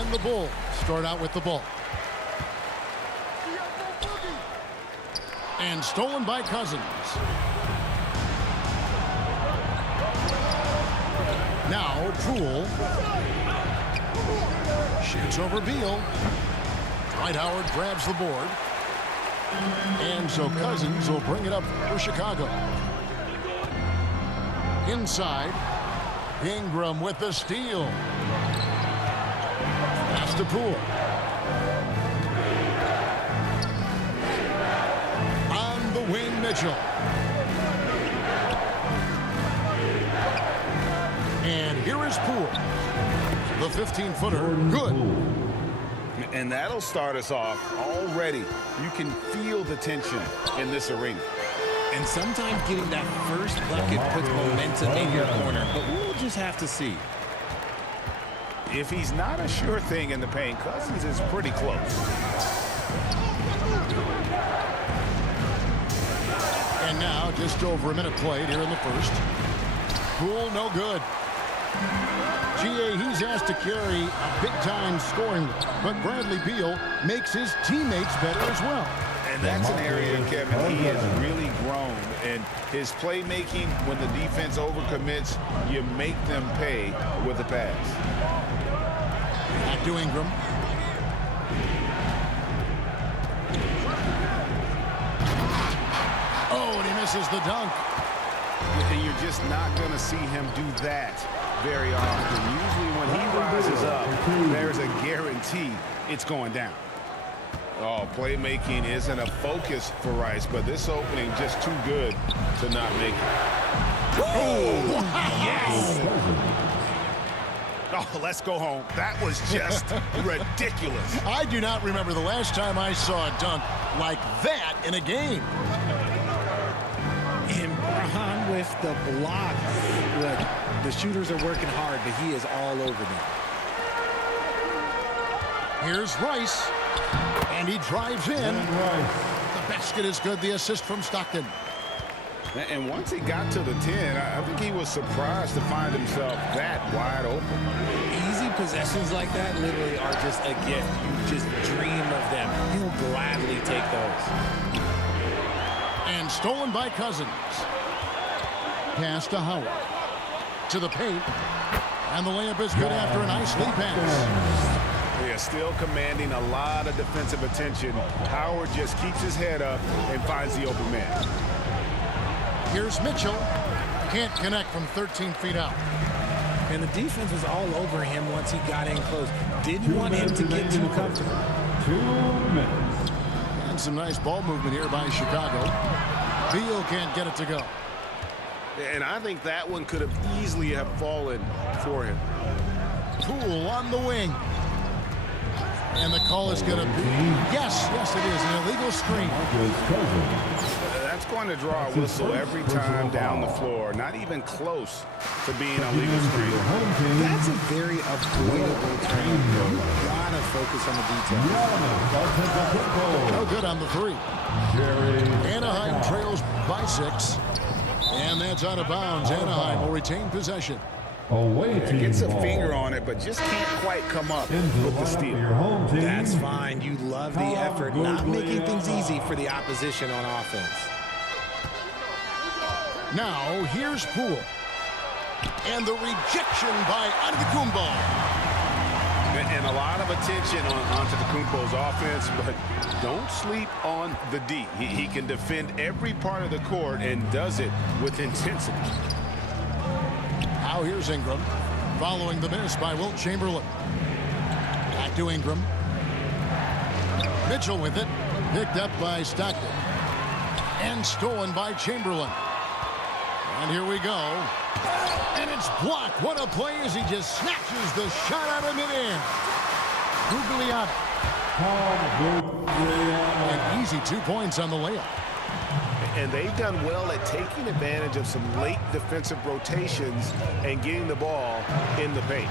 And the Bulls start out with the ball. And stolen by Cousins. Now Poole. Shoots over Beal. Dwight Howard grabs the board. And so Cousins will bring it up for Chicago. Inside. Ingram with the steal. Pass to Poole. On the wing, Mitchell. And here is Poole. The 15-footer, good. And that'll start us off already. You can feel the tension in this arena. And sometimes getting that first bucket puts momentum in your corner, but we'll just have to see. If he's not a sure thing in the paint, Cousins is pretty close. And now just over a minute played here in the first. Poole, no good. GA, he's asked to carry a big-time scoring, but Bradley Beal makes his teammates better as well. And that's an area, Kevin, he has really grown. And his playmaking, when the defense overcommits, you make them pay with a pass. Back to Ingram. Oh, and he misses the dunk. And you're just not going to see him do that very often. Usually when he rises up, there's a guarantee it's going down. Oh, playmaking isn't a focus for Rice, but this opening just too good to not make it. Oh, yes! Oh, let's go home. That was just ridiculous. I do not remember the last time I saw a dunk like that in a game. And Braun with the block. Look, the shooters are working hard, but he is all over them. Here's Rice. And he drives in. The basket is good. The assist from Stockton. And once he got to the 10, I think he was surprised to find himself that wide open. Easy possessions like that literally are just a gift. You just dream of them. He'll gladly take those. And stolen by Cousins. Pass to Howard. To the paint. And the layup is good after a nice lead pass. They are still commanding a lot of defensive attention. Howard just keeps his head up and finds the open man. Here's Mitchell. Can't connect from 13 feet out. And the defense was all over him once he got in close. Didn't want him to get too comfortable. 2 minutes. And some nice ball movement here by Chicago. Beal can't get it to go. And I think that one could have easily have fallen for him. Poole on the wing. And the call is going to be, yes, it is, an illegal screen. That's going to draw a whistle every time down the floor. Not even close to being a legal screen. That's a very avoidable turn. You gotta focus on the details. No good on the three. Anaheim trails by 6. And that's out of bounds. Anaheim will retain possession. Gets a finger on it, but just can't quite come up with the steal. That's fine. You love the effort, not making things easy for the opposition on offense. Now, here's Poole. And the rejection by Antetokounmpo. And a lot of attention on Antetokounmpo's offense, but don't sleep on the D. He can defend every part of the court and does it with intensity. Now here's Ingram, following the miss by Wilt Chamberlain. Back to Ingram. Mitchell with it, picked up by Stockton. And stolen by Chamberlain. And here we go. And it's blocked. What a play as he just snatches the shot out of midair. Gugliotta. An easy 2 points on the layup. And they've done well at taking advantage of some late defensive rotations and getting the ball in the paint.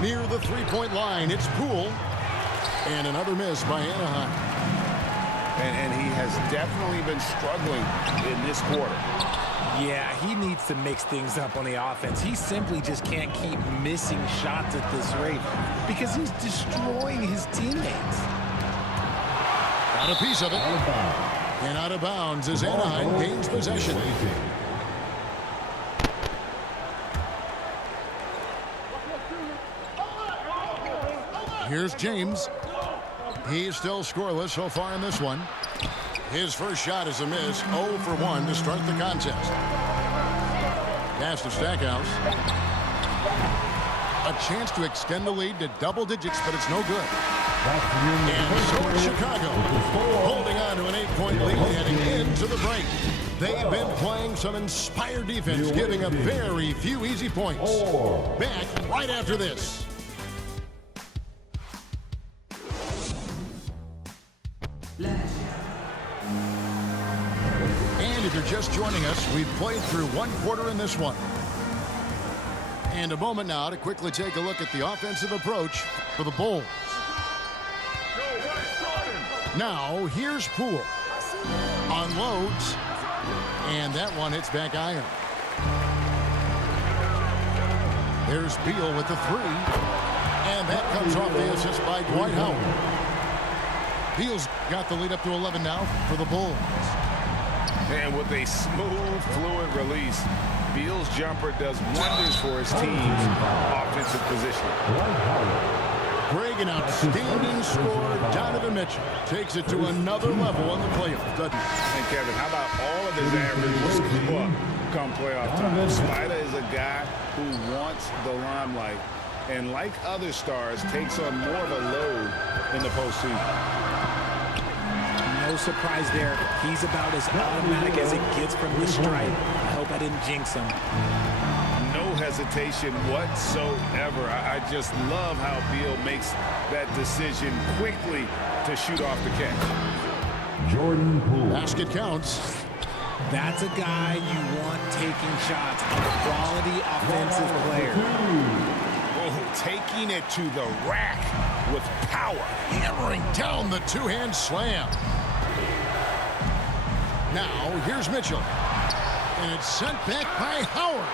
Near the three-point line, it's Poole. And another miss by Anaheim. And he has definitely been struggling in this quarter. Yeah, he needs to mix things up on the offense. He simply just can't keep missing shots at this rate because he's destroying his teammates. Got a piece of it. And out of bounds as Anaheim gains possession. Here's James. He's still scoreless so far in this one. His first shot is a miss. 0 for 1 to start the contest. Pass to Stackhouse. A chance to extend the lead to double digits, but it's no good. And so is Chicago, holding on to an 8-point lead heading into the break. They've been playing some inspired defense, giving up very few easy points. Back right after this. And if you're just joining us, we've played through one quarter in this one. And a moment now to quickly take a look at the offensive approach for the Bulls. Now, here's Poole. Unloads. And that one hits back iron. There's Beal with the 3. And that comes off the assist by Dwight Howard. Beal's got the lead up to 11 now for the Bulls. And with a smooth, fluid release, Beal's jumper does wonders for his team's offensive position. Greg, an outstanding scorer. Donovan Mitchell takes it to another level in the playoffs, doesn't he? And Kevin, how about all of his averages come playoff time? Spider is a guy who wants the limelight, and like other stars, takes on more of a load in the postseason. No surprise there. He's about as automatic as it gets from the stripe. I hope I didn't jinx him. No hesitation whatsoever. I just love how Beal makes that decision quickly to shoot off the catch. Jordan Poole. Basket counts. That's a guy you want taking shots. A quality offensive player. Oh, taking it to the rack with power. Hammering down the two-hand slam. Now, here's Mitchell. And it's sent back by Howard.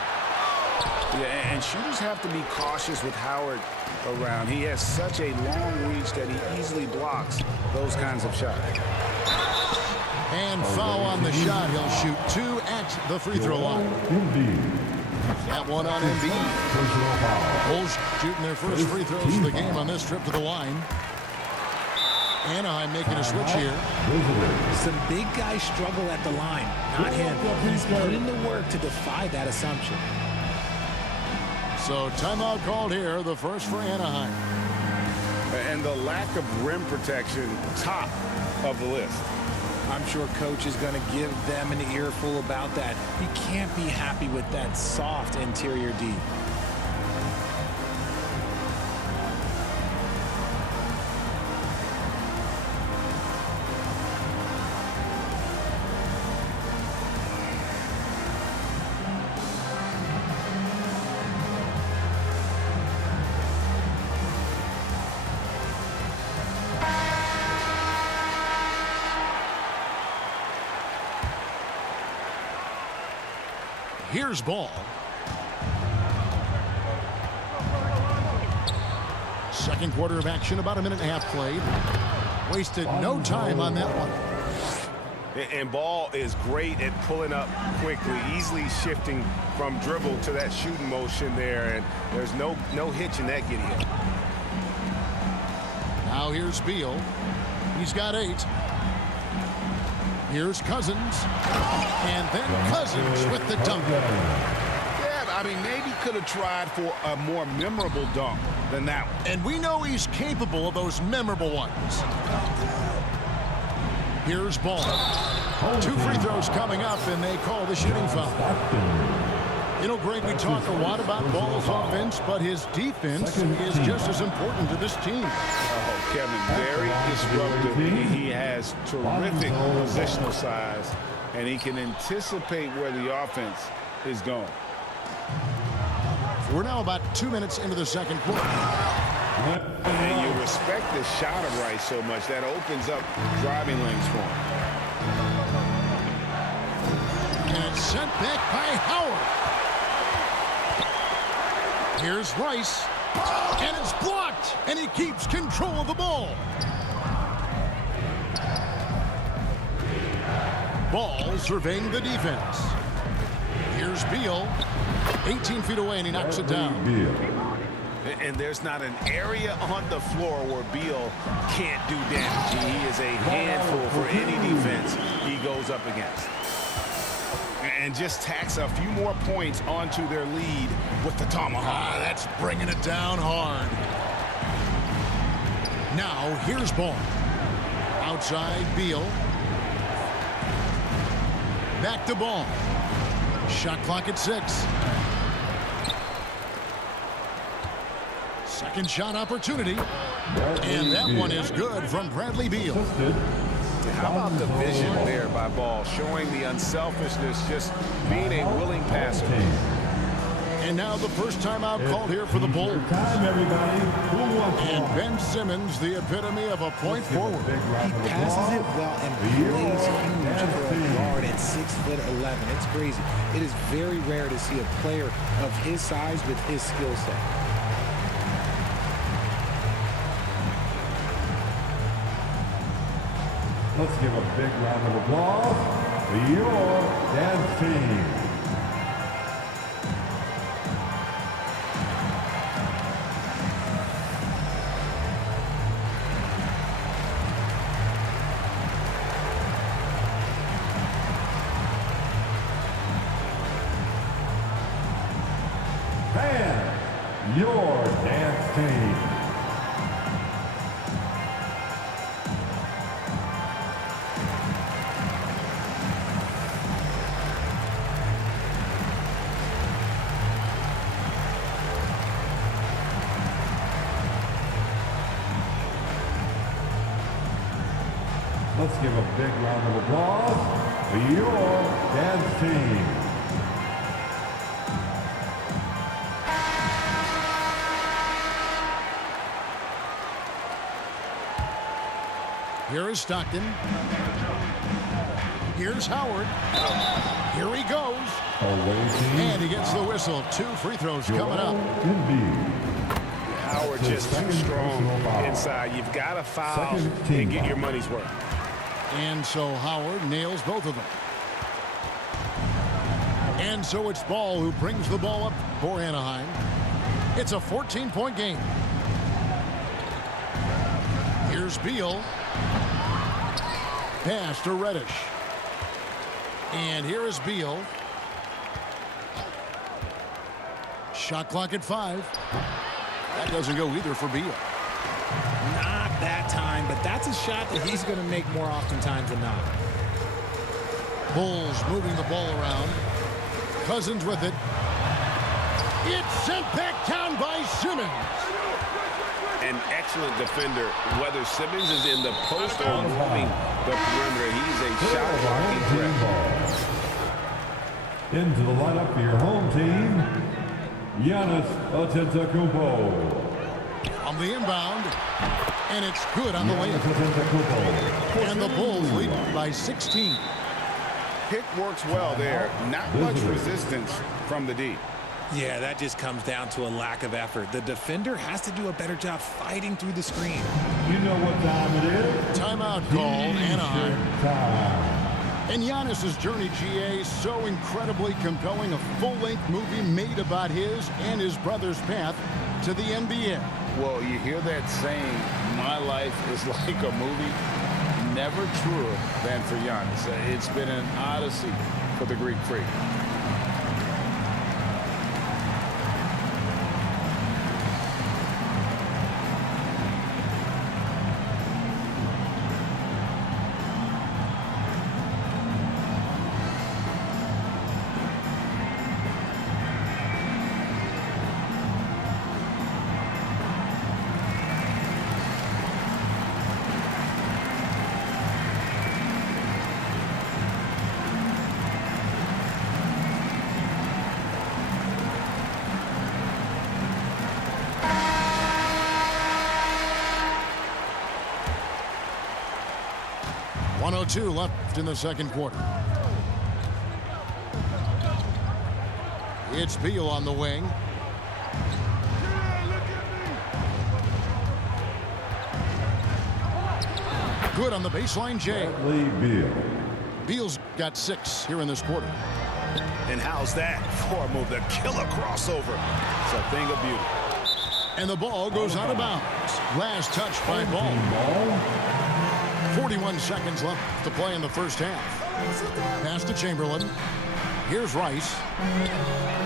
Yeah, and shooters have to be cautious with Howard around. He has such a long reach that he easily blocks those kinds of shots. And foul on the shot. He'll shoot 2 at the free throw line. That one on Embiid. Bulls shooting their first free throws of the game on this trip to the line. Anaheim making a switch here. Some big guys struggle at the line. Not him. He's put in the work to defy that assumption. So timeout called here, the first for Anaheim. And the lack of rim protection, top of the list. I'm sure coach is going to give them an earful about that. He can't be happy with that soft interior D. Here's Ball. Second quarter of action, about a minute and a half played. Wasted no time on that one. And Ball is great at pulling up quickly, easily shifting from dribble to that shooting motion there, and there's no hitch in that giddy up. Now here's Beal. He's got 8. Here's Cousins. And then Cousins with the dunk. Yeah, I mean, maybe could have tried for a more memorable dunk than that one. And we know he's capable of those memorable ones. Here's Ball. 2 free throws coming up, and they call the shooting foul. You know, Greg, we talk a lot about Ball's offense, but his defense is just as important to this team. Oh, Kevin, very disruptive. He has terrific positional size, and he can anticipate where the offense is going. We're now about 2 minutes into the second quarter. And you respect the shot of Rice so much, that opens up driving lanes for him. And it's Sent back by Howard. Here's Rice. And it's blocked. And he keeps control of the ball. Ball surveying the defense. Here's Beal. 18 feet away, and he knocks it down. And there's not an area on the floor where Beal can't do damage. He is a handful for any defense he goes up against. And just tacks a few more points onto their lead with the tomahawk. That's bringing it down hard. Now, here's Ball. Outside, Beal. Back to Ball. Shot clock at 6. Second shot opportunity. And that one is good from Bradley Beal. How about the vision there by Ball, showing the unselfishness, just being a willing passer. And now the first timeout called here for the Bulls. And Ben Simmons, the epitome of a point forward. He passes it well and plays huge for a guard at 6'11". It's crazy. It is very rare to see a player of his size with his skill set. Let's give a big round of applause for your dance team. And your dance team. Let's give a big round of applause for your dance team. Here is Stockton. Here's Howard. Here he goes. And he gets the whistle. 2 free throws coming up. Howard just too strong inside. You've got to foul and get your money's worth. And so Howard nails both of them. And so it's Ball who brings the ball up for Anaheim. It's a 14-point game. Here's Beal. Pass to Reddish. And here is Beal. Shot clock at 5. That doesn't go either for Beal. Not that time, but that's a shot that he's going to make more oftentimes than not. Bulls moving the ball around. Cousins with it. It's sent back down by Simmons. An excellent defender, whether Simmons is in the post or roaming the perimeter. He's a shot blocking threat. Into the lineup for your home team, Giannis Antetokounmpo. On the inbound, and it's good on the layup. And the Bulls lead by 16. Pick works well there. Not much resistance from the D. Yeah, that just comes down to a lack of effort. The defender has to do a better job fighting through the screen. You know what time it is? Timeout called, Anaheim. Time. And Giannis's journey, GA, so incredibly compelling. A full-length movie made about his and his brother's path to the NBA. Well, you hear that saying, my life is like a movie. Never truer than for Giannis. It's been an odyssey for the Greek freak. .102 left in the second quarter. It's Beal on the wing. Good on the baseline, Jay. Beal. Beal's got 6 here in this quarter. And how's that for a move? The killer crossover. It's a thing of beauty. And the ball goes out of bounds. Last touch by Ball. 41 seconds left to play in the first half. Pass to Chamberlain. Here's Rice.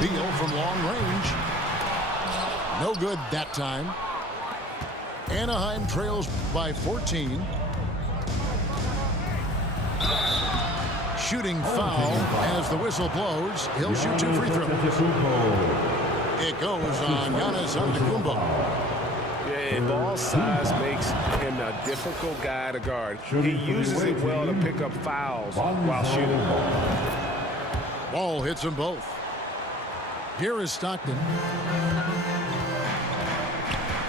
Beal from long range. No good that time. Anaheim trails by 14. Shooting foul as the whistle blows. He'll shoot 2 free throws. It goes on Giannis Antetokounmpo. Yeah, ball size makes him a difficult guy to guard. He uses it well to pick up fouls while shooting. Ball hits them both. Here is Stockton.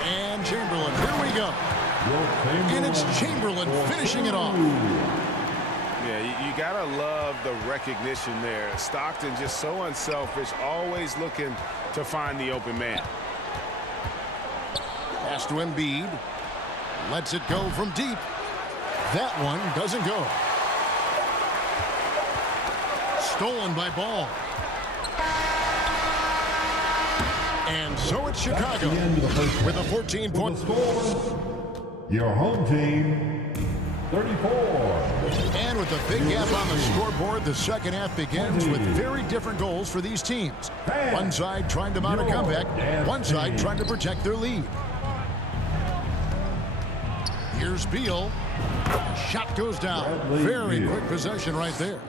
And Chamberlain. Here we go. And it's Chamberlain finishing it off. Yeah, you gotta love the recognition there. Stockton just so unselfish, always looking to find the open man. Pass to Embiid. Lets it go from deep. That one doesn't go. Stolen by Ball. And so it's Chicago with a 14-point score. Your home team, 34. And with a big gap on the scoreboard, the second half begins with very different goals for these teams. One side trying to mount a comeback, one side trying to protect their lead. Here's Beal. The shot goes down. Very quick possession right there.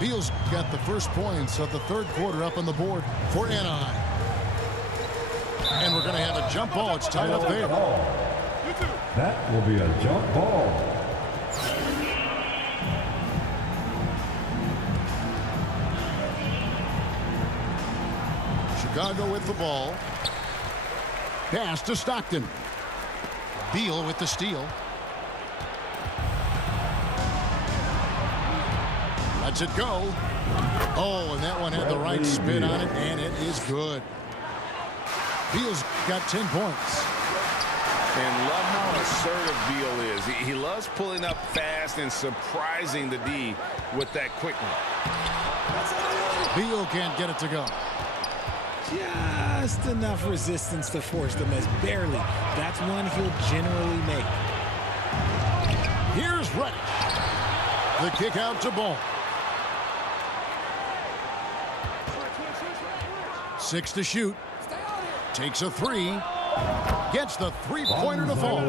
Beal's got the first points of the third quarter up on the board for Anaheim. And we're going to have a jump ball. It's tied up there. That will be a jump ball. Chicago with the ball. Pass to Stockton. Beal with the steal. Lets it go. Oh, and that one had the right spin on it, and it is good. Beal's got 10 points. And love how assertive Beal is. He loves pulling up fast and surprising the D with that quickness. Beal can't get it to go. Just enough resistance to force the miss. Barely. That's one he'll generally make. Here's Reddish. The kick out to Ball. 6 to shoot. Takes a 3. Gets the three-pointer to fall.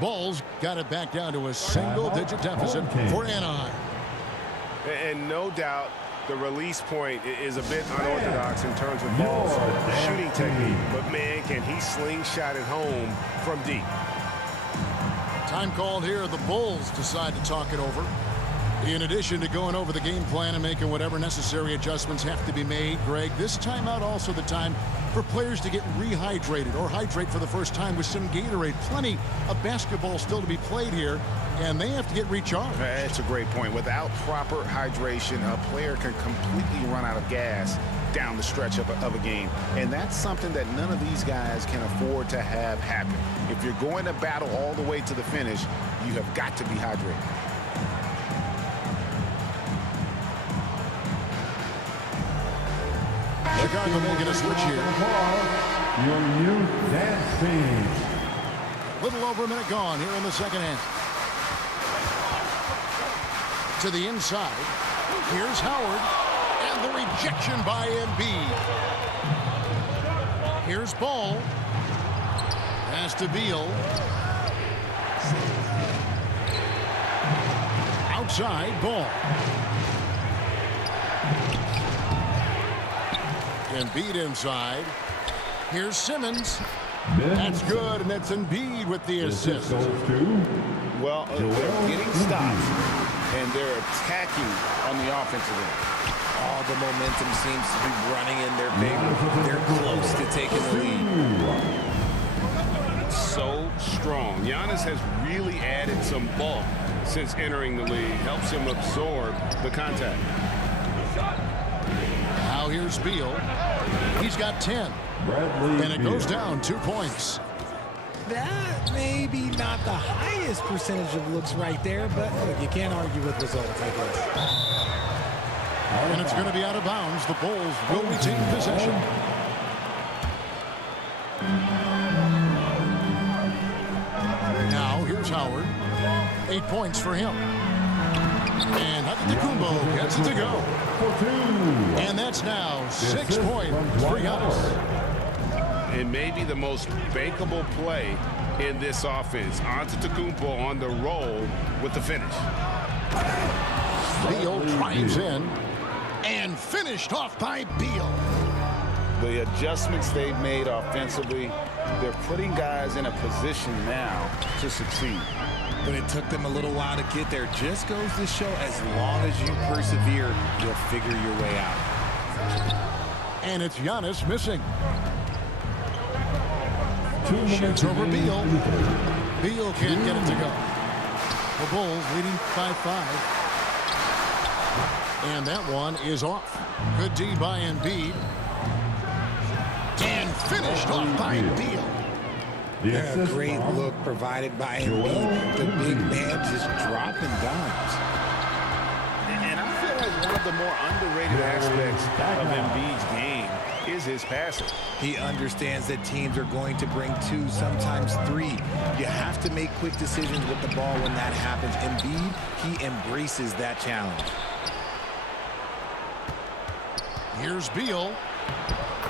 Ball's got it back down to a single-digit deficit for Anaheim. And no doubt the release point is a bit unorthodox in terms of Ball's shooting technique. But, man, can he slingshot it home from deep. Time called here. The Bulls decide to talk it over. In addition to going over the game plan and making whatever necessary adjustments have to be made, Greg, this timeout also the time for players to get rehydrated or hydrate for the first time with some Gatorade. Plenty of basketball still to be played here, and they have to get recharged. That's a great point. Without proper hydration, a player can completely run out of gas down the stretch of a game. And that's something that none of these guys can afford to have happen. If you're going to battle all the way to the finish, you have got to be hydrated. Chicago making a switch here. Your youth dance team. Little over a minute gone here in the second half. To the inside. Here's Howard. And the rejection by Embiid. Here's Ball. Pass to Beal. Outside, Ball. Embiid inside. Here's Simmons. That's good, and it's Embiid with the assist. Well, they're getting stops, and they're attacking on the offensive end. All the momentum seems to be running in their favor. They're close to taking the lead. So strong. Giannis has really added some bulk since entering the league. Helps him absorb the contact. Now here's Beal. He's got 10. Bradley And it goes down 2 points. That may be not the highest percentage of looks right there, but look, you can't argue with results, I guess. And it's going to be out of bounds. The Bulls will retain possession. Now here's Howard. 8 points for him. And Antetokounmpo gets it to go. And that's now 6 points for Giannis. It may be the most bankable play in this offense. Antetokounmpo on the roll with the finish. Beal drives in and finished off by Beal. The adjustments they've made offensively, they're putting guys in a position now to succeed. But it took them a little while to get there. Just goes to show, as long as you persevere, you'll figure your way out. And it's Giannis missing. Shoots over Beal. Beal can't get it to go. The Bulls leading by 5. And that one is off. Good D by Embiid. And finished off by Beal. A great look provided by Embiid. The big man just dropping dimes. And I feel like one of the more underrated aspects of Embiid's game is his passing. He understands that teams are going to bring 2, sometimes 3. You have to make quick decisions with the ball when that happens. Embiid, he embraces that challenge. Here's Beal.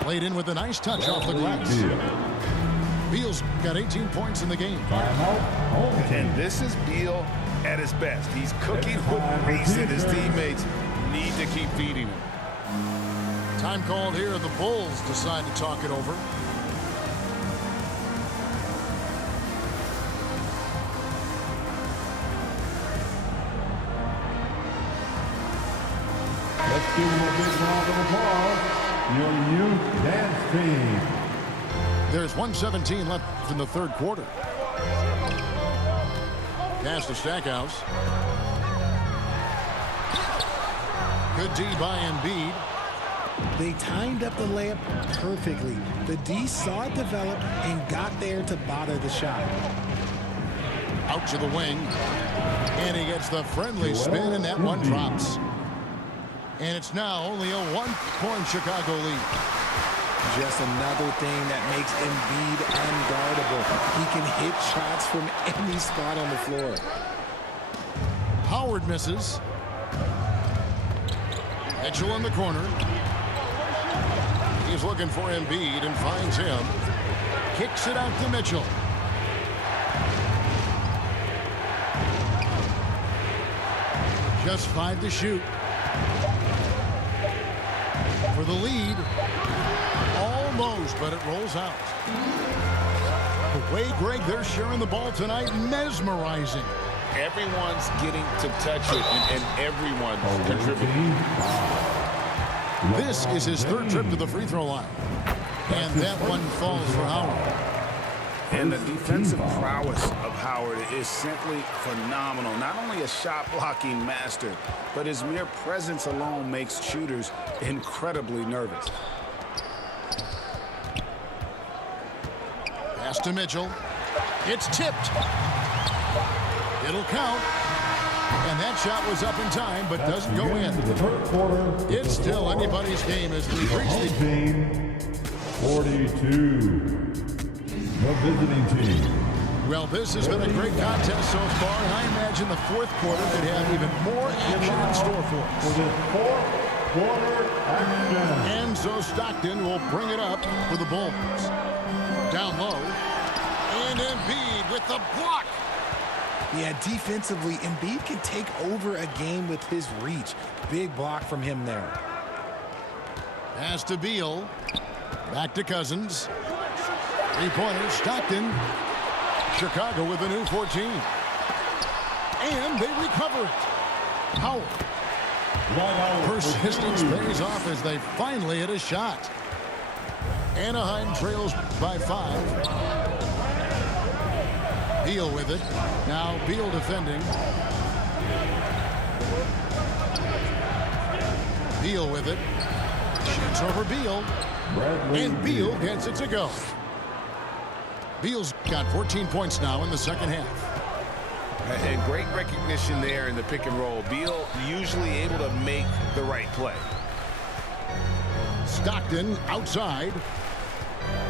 Played in with a nice touch off the glass. Beal's got 18 points in the game. And this is Beal at his best. He's cooking with pace, and his teammates need to keep feeding him. Time called here. The Bulls decide to talk it over. Let's give them a big round of applause. Your youth dance team. There's 1:17 left in the third quarter. Pass to Stackhouse. Good D by Embiid. They timed up the layup perfectly. The D saw it develop and got there to bother the shot. Out to the wing. And he gets the friendly spin, and that one drops. And it's now only a 1-point Chicago lead. Just another thing that makes Embiid unguardable. He can hit shots from any spot on the floor. Howard misses. Mitchell in the corner. He's looking for Embiid and finds him. Kicks it out to Mitchell. Just 5 to shoot. For the lead. Almost, but it rolls out. The way, Greg, they're sharing the ball tonight, mesmerizing. Everyone's getting to touch it, and everyone's contributing. This is his 3rd trip to the free throw line. And that one falls for Howard. And the defensive prowess of Howard is simply phenomenal. Not only a shot-blocking master, but his mere presence alone makes shooters incredibly nervous. Pass to Mitchell. It's tipped. It'll count. And that shot was up in time, but doesn't go in. It's still anybody's game as we reach the 42. The visiting team. Well, this has been a great contest so far, and I imagine the 4th quarter could have even more action in store for us. For the 4th quarter action. Enzo Stockton will bring it up for the Bulls. Down low. And Embiid with the block. Yeah, defensively, Embiid can take over a game with his reach. Big block from him there. Pass to Beal. Back to Cousins. 3-pointer, Stockton. Chicago with a new 14. And they recover it. Howard. Persistence pays off as they finally hit a shot. Anaheim trails by 5. Beal with it. Now Beal defending. Beal with it. Shoots over Beal. And Beal gets it to go. Beal's got 14 points now in the second half. And great recognition there in the pick and roll. Beal usually able to make the right play. Stockton outside.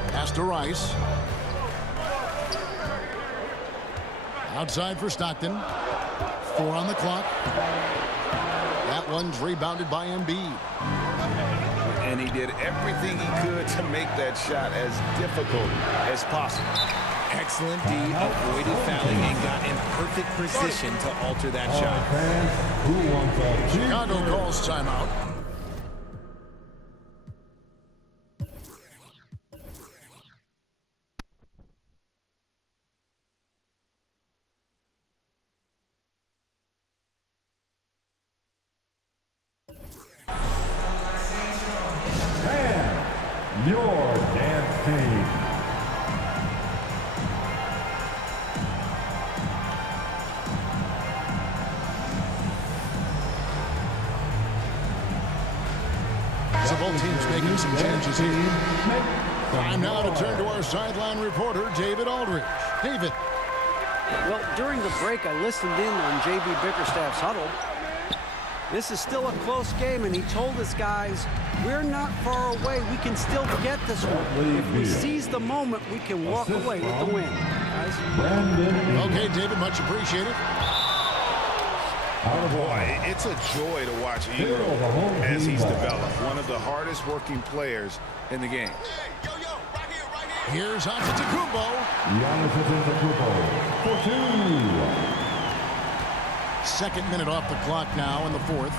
Pass to Rice. Outside for Stockton. 4 on the clock. That one's rebounded by Embiid. And he did everything he could to make that shot as difficult as possible. Excellent D, avoided fouling, and got in perfect position to alter that shot. Chicago calls timeout. Your dance team. So both teams making some changes here. Time now to turn to our sideline reporter, David Aldridge. David. Well, during the break, I listened in on J.B. Bickerstaff's huddle. This is still a close game, and he told his guys, we're not far away. We can still get this one. If we seize the moment, we can walk away with the win. Guys. Okay, David, much appreciated. Boy, it's a joy to watch Ingram as he's developed. One of the hardest working players in the game. Here's Antetokounmpo. Giannis Antetokounmpo for 2. Second minute off the clock now in the fourth.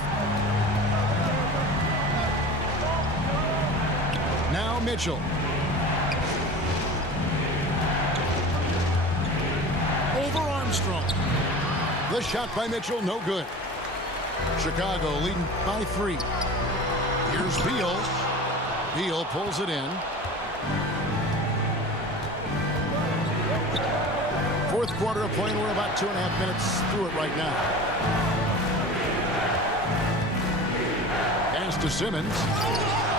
Now Mitchell. Over Armstrong. The shot by Mitchell, no good. Chicago leading by 3. Here's Beal. Beal pulls it in. Fourth quarter of play, and we're about 2.5 minutes through it right now. Pass to Simmons.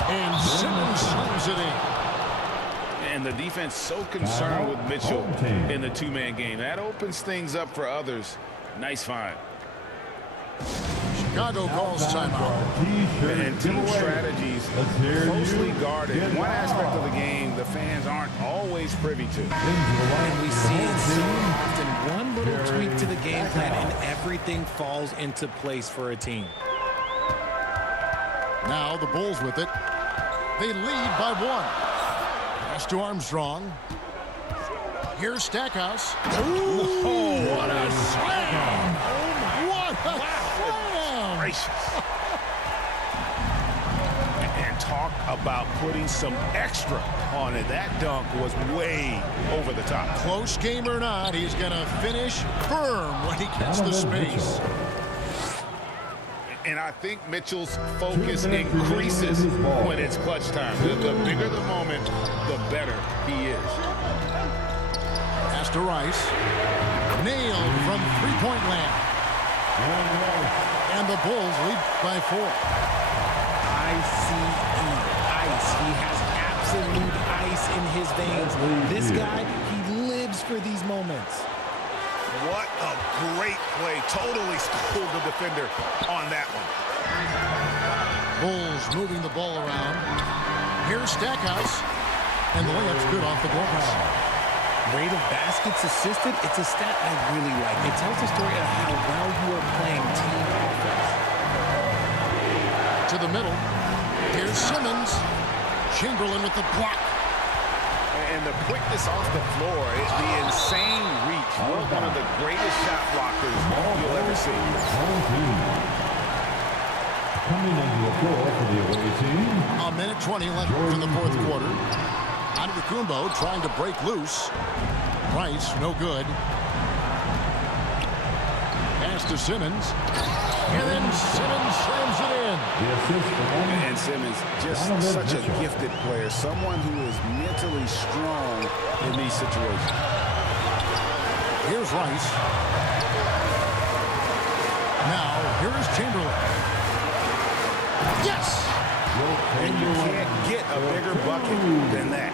And Simmons slams it in. And the defense so concerned with Mitchell in the two-man game. That opens things up for others. Nice find. Chicago calls timeout. And team strategies closely guarded. One aspect of the game the fans aren't always privy to. And we see it so often. One little tweak to the game plan, and everything falls into place for a team. Now the Bulls with it. They lead by 1. Pass to Armstrong. Here's Stackhouse. Ooh, what a slam! What a slam! Gracious. And talk about putting some extra on it. That dunk was way over the top. Close game or not, he's going to finish firm when he gets the space. And I think Mitchell's focus increases when it's clutch time. The bigger the moment, the better he is. Pass to Rice. Nailed from three-point land. And the Bulls lead by 4. ICE. He has absolute ice in his veins. This guy, he lives for these moments. What a great play. Totally schooled the defender on that one. Bulls moving the ball around. Here's Stackhouse. And the layup's good off the glass. Rate of baskets assisted, it's a stat I really like. It tells the story of how well you are playing team offense. To the middle. Here's Simmons. Chamberlain with the block. And the quickness off the floor, the insane reach. One of the greatest shot blockers you'll ever see. Coming into the floor for the away team. A minute 20 left in the fourth quarter. Antetokounmpo trying to break loose. Rice, no good. Pass to Simmons. And then Simmons slams it in. And Simmons, just such a gifted player. Someone who is mentally strong in these situations. Here's Rice. Now, here's Chamberlain. Yes! And you can't get a bigger bucket than that.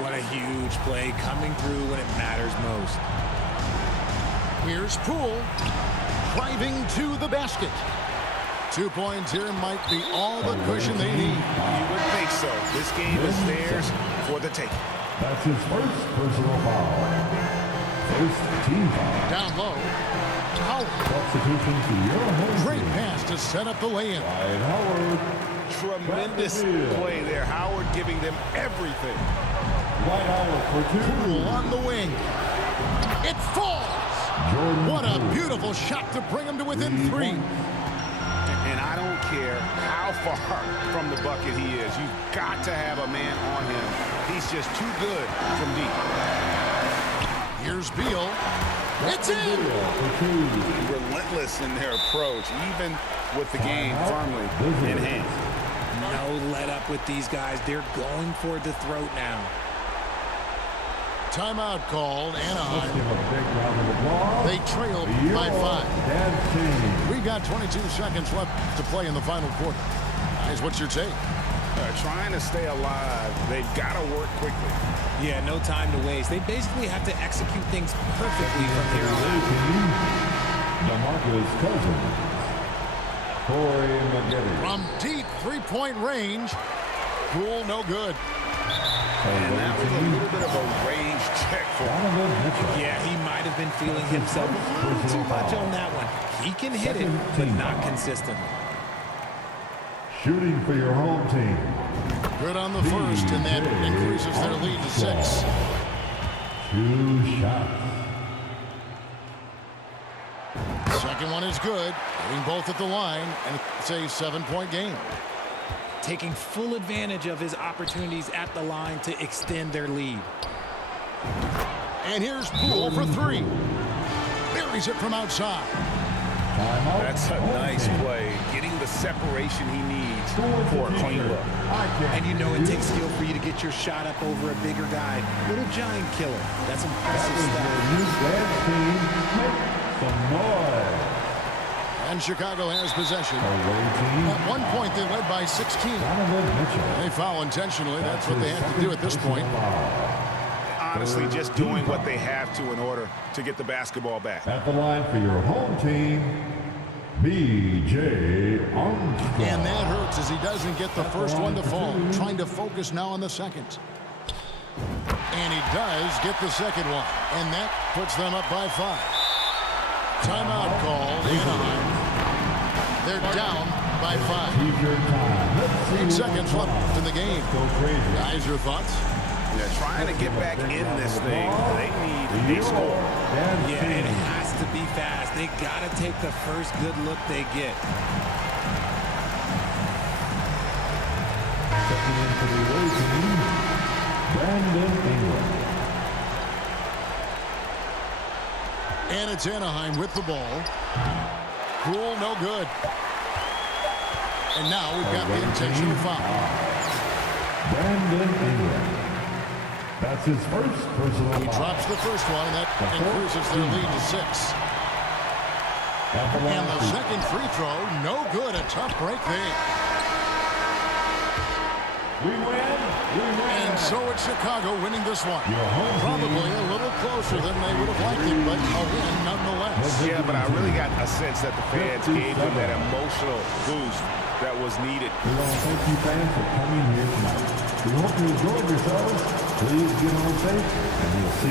What a huge play coming through when it matters most. Here's Poole driving to the basket. 2 points here might be all the cushion they need. You would think so. This game is theirs for the taking. That's his first personal foul. First team foul. Down low. Howard. Substitution for your home Great team. pass to set up the lay-in. Dwight Howard. Tremendous play there. Howard giving them everything. Dwight Howard for two. Poole on the wing. It falls. Jordan What a Poole. beautiful shot to bring them to within 3 3. points. And I don't care how far from the bucket he is. You've got to have a man on him. He's just too good from deep. Here's Beal. It's in. Relentless in their approach, even with the game firmly in hand. No let up with these guys. They're going for the throat now. Timeout called. Let's Anaheim. give a big round of applause. They trail by 5. Dancing. We've got 22 seconds left to play in the final quarter. Guys, what's your take? Trying to stay alive, they've got to work quickly. Yeah, no time to waste. They basically have to execute things perfectly from here on out. DeMarcus Cousins. Corey McGetty. From deep three-point range. Poole, no good. And that was a little bit of a range check for him. Donovan Mitchell. Yeah, he might have been feeling himself a little too much on that one. He can hit it, but not consistently. Shooting for your home team. Good on the first, and that increases their lead to 6. 2 shots. Second one is good. Hitting both at the line, and it's a 7-point game. Taking full advantage of his opportunities at the line to extend their lead. And here's Poole for 3. Buries it from outside. Timeout. That's a nice play, getting the separation he needs for a clean look. And you know it takes skill for you to get your shot up over a bigger guy. Little giant killer. That's impressive stuff. New dance team. Make some noise. And Chicago has possession. Away team. At one point, they led by 16. Donovan Mitchell. They foul intentionally. That's what they have to do at this point. Honestly, just doing what they have to in order to get the basketball back. At the line for your home team, B.J. Armstrong. And that hurts as he doesn't get the first one to fall. Trying to focus now on the second. And he does get the second one. And that puts them up by 5. Timeout called. Anaheim. They're down by 5. Use your time. Let's see 8 seconds left in the game. Go crazy. Guys, your thoughts? They're trying to get back in this thing. They need a score. Yeah, it has to be fast. They got to take the first good look they get. Checking in for the away team, Brandon Ingram. And it's Anaheim with the ball. Poole, no good. And now we've got the intentional foul. Brandon Ingram. That's his first personal He foul. drops the first one, and that increases their lead to 6. At the line And the for second free throw, no good. A tough break there. We win. And so it's Chicago winning this one. Your home Probably team. a little closer than they would have liked it, but a win nonetheless. Yeah, but I really got a sense that the fans gave them that emotional boost that was needed. We want to thank you fans for coming here tonight. We hope you enjoyed yourselves. Please get home safe, and we'll see you.